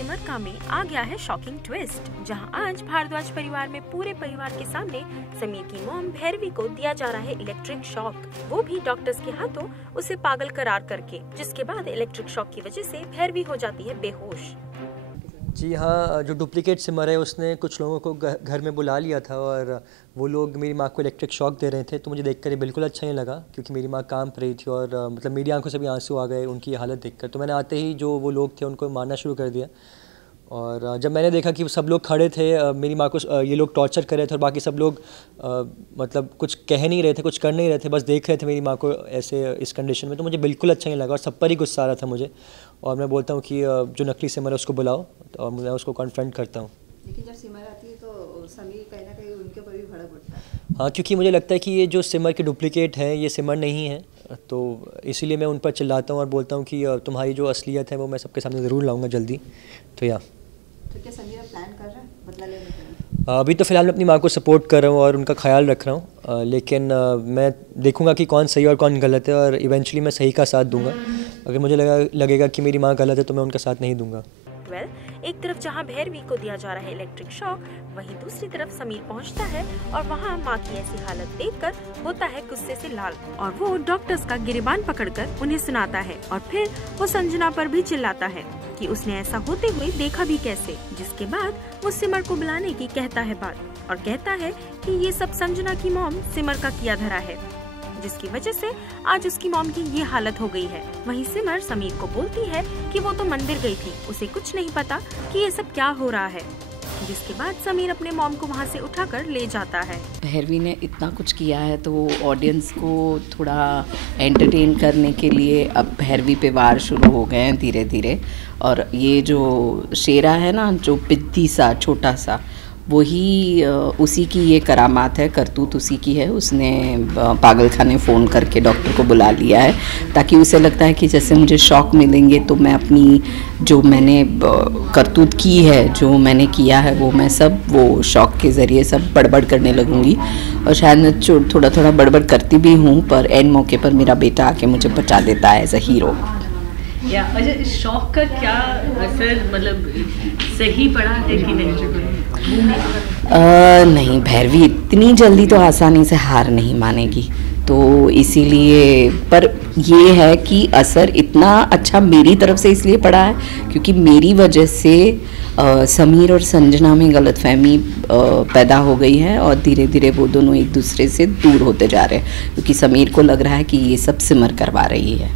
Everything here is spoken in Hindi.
सिमर में आ गया है शॉकिंग ट्विस्ट, जहां आज भारद्वाज परिवार में पूरे परिवार के सामने समीर की मॉम भैरवी को दिया जा रहा है इलेक्ट्रिक शॉक, वो भी डॉक्टर्स के हाथों उसे पागल करार करके, जिसके बाद इलेक्ट्रिक शॉक की वजह से भैरवी हो जाती है बेहोश। जी हाँ, जो डुप्लीकेट सिमर है उसने कुछ लोगों को घर में बुला लिया था और वो लोग मेरी माँ को इलेक्ट्रिक शॉक दे रहे थे। तो मुझे देखकर ये बिल्कुल अच्छा नहीं लगा, क्योंकि मेरी माँ काम पर रही थी और मतलब मेरी आंखों से भी आंसू आ गए उनकी हालत देखकर। तो मैंने आते ही जो वो लोग थे उनको मारना शुरू कर दिया। और जब मैंने देखा कि सब लोग खड़े थे, मेरी माँ को ये लोग टॉर्चर कर रहे थे और बाकी सब लोग मतलब कुछ कह नहीं रहे थे, कुछ कर नहीं रहे थे, बस देख रहे थे मेरी माँ को ऐसे इस कंडीशन में, तो मुझे बिल्कुल अच्छा नहीं लगा और सब पर ही गुस्सा आ रहा था मुझे। और मैं बोलता हूँ कि जो नकली सिमर है उसको बुलाओ, और मैं उसको कॉन्फ्रंट करता हूँ। लेकिन जब सिमर आती है तो समीर कहीं ना कहीं उनके ऊपर भी भड़क उठता है। हाँ, क्योंकि मुझे लगता है कि ये जो सिमर के डुप्लीकेट हैं ये सिमर नहीं है, तो इसीलिए मैं उन पर चिल्लाता हूँ और बोलता हूँ कि तुम्हारी जो असलियत है वो मैं सबके सामने ज़रूर लाऊंगा जल्दी। तो क्या समीर प्लान कर रहा है बदला लेने के? अभी तो फ़िलहाल मैं अपनी माँ को सपोर्ट कर रहा हूँ और उनका ख्याल रख रहा हूँ, लेकिन मैं देखूँगा कि कौन सही और कौन गलत है, और इवेंचुअली मैं सही का साथ दूंगा। अगर मुझे लगेगा कि मेरी माँ गलत है तो मैं उनका साथ नहीं दूंगा। एक तरफ जहां भैरवी को दिया जा रहा है इलेक्ट्रिक शॉक, वहीं दूसरी तरफ समीर पहुंचता है और वहां मां की ऐसी हालत देखकर होता है गुस्से से लाल, और वो डॉक्टर्स का गिरेबान पकड़कर उन्हें सुनाता है और फिर वो संजना पर भी चिल्लाता है कि उसने ऐसा होते हुए देखा भी कैसे। जिसके बाद वो सिमर को बुलाने की कहता है बात और कहता है कि ये सब संजना की मॉम सिमर का किया धरा है, जिसकी वजह से आज उसकी मॉम की ये हालत हो गई है। वहीं सिमर समीर को बोलती है कि वो तो मंदिर गई थी, उसे कुछ नहीं पता कि ये सब क्या हो रहा है। जिसके बाद समीर अपने मॉम को वहाँ से उठाकर ले जाता है। भैरवी ने इतना कुछ किया है तो ऑडियंस को थोड़ा एंटरटेन करने के लिए अब भैरवी पे वार शुरू हो गए हैं धीरे धीरे। और ये जो शेरा है ना, जो पिद्दी सा छोटा सा, वही उसी की ये करामात है, करतूत उसी की है। उसने पागल खाने फ़ोन करके डॉक्टर को बुला लिया है ताकि उसे लगता है कि जैसे मुझे शॉक मिलेंगे तो मैं अपनी जो मैंने करतूत की है, जो मैंने किया है, वो मैं सब वो शॉक के ज़रिए सब बड़बड़ करने लगूंगी। और शायद मैं थोड़ा थोड़ा बड़बड़ करती भी हूँ, पर एंड मौके पर मेरा बेटा आके मुझे बचा देता है एज अ हीरो। या अच्छा, शौक का क्या असर मतलब सही पड़ा है कि नहीं? नहीं, भैरवी इतनी जल्दी तो आसानी से हार नहीं मानेगी, तो इसीलिए। पर ये है कि असर इतना अच्छा मेरी तरफ से इसलिए पड़ा है क्योंकि मेरी वजह से समीर और संजना में गलतफहमी पैदा हो गई है और धीरे धीरे वो दोनों एक दूसरे से दूर होते जा रहे हैं, क्योंकि समीर को लग रहा है कि ये सब सिमर करवा रही है।